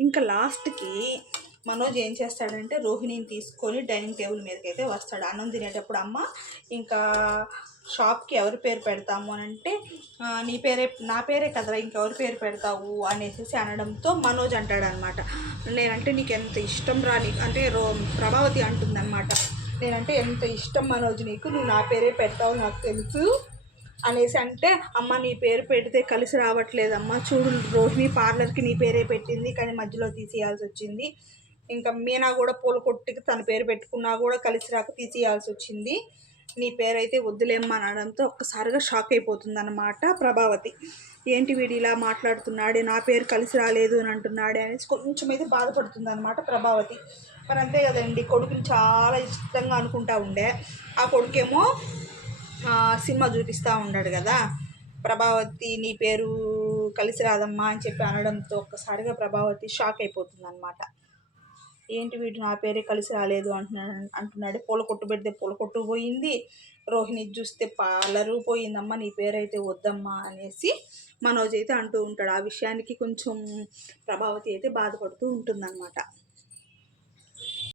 ఇంకా లాస్ట్కి మనోజ్ ఏం చేస్తాడంటే రోహిణిని తీసుకొని డైనింగ్ టేబుల్ మీదకి అయితే వస్తాడు. అన్నం తినేటప్పుడు అమ్మ ఇంకా షాప్కి ఎవరి పేరు పెడతాము అని అంటే నీ పేరే నా పేరే కదరా ఇంకెవరి పేరు పెడతావు? అనేసి అనడంతో మనోజ్ అంటాడనమాట. నేనంటే నీకు ఎంత ఇష్టం రాని అంటే రో ప్రభావతి అంటుందన్నమాట నేనంటే ఎంత ఇష్టం మనోజ్ నీకు? నువ్వు నా పేరే పెడతావు నాకు తెలుసు. అనేసి అంటే అమ్మ నీ పేరు పెడితే కలిసి రావట్లేదమ్మా. చూడు రోహిణి పార్లర్కి నీ పేరే పెట్టింది కానీ మధ్యలో తీసేయాల్సి వచ్చింది. ఇంకా మీనా కూడా పూల కొట్టుకి తన పేరు పెట్టుకున్నా కూడా కలిసి రాక తీసేయాల్సి వచ్చింది. నీ పేరైతే వద్దులేమ్మా అనడంతో ఒక్కసారిగా షాక్ అయిపోతుంది అనమాట ప్రభావతి. ఏంటి వీడు ఇలా మాట్లాడుతున్నాడే? నా పేరు కలిసి రాలేదు అని అంటున్నాడే అనేసి కొంచెం అయితే బాధపడుతుంది అనమాట ప్రభావతి. మరి అంతే కదండి కొడుకుని చాలా ఇష్టంగా అనుకుంటా ఉండే. ఆ కొడుకేమో సినిమా చూపిస్తూ ఉన్నాడు కదా. ప్రభావతి నీ పేరు కలిసి రాదమ్మా అని చెప్పి అనడంతో ఒక్కసారిగా ప్రభావతి షాక్ అయిపోతుంది అనమాట ఏంటి వీడు నా పేరే కలిసి రాలేదు అంటున్నాడు అంటున్నాడు. పూల కొట్టు పెడితే పూల కొట్టు పోయింది. రోహిణి చూస్తే పాలరు పోయిందమ్మా నీ పేరైతే వద్దమ్మా అనేసి మనోజ్ అయితే అంటూ ఉంటాడు. ఆ విషయానికి కొంచెం ప్రభావతి అయితే బాధపడుతూ ఉంటుందన్నమాట.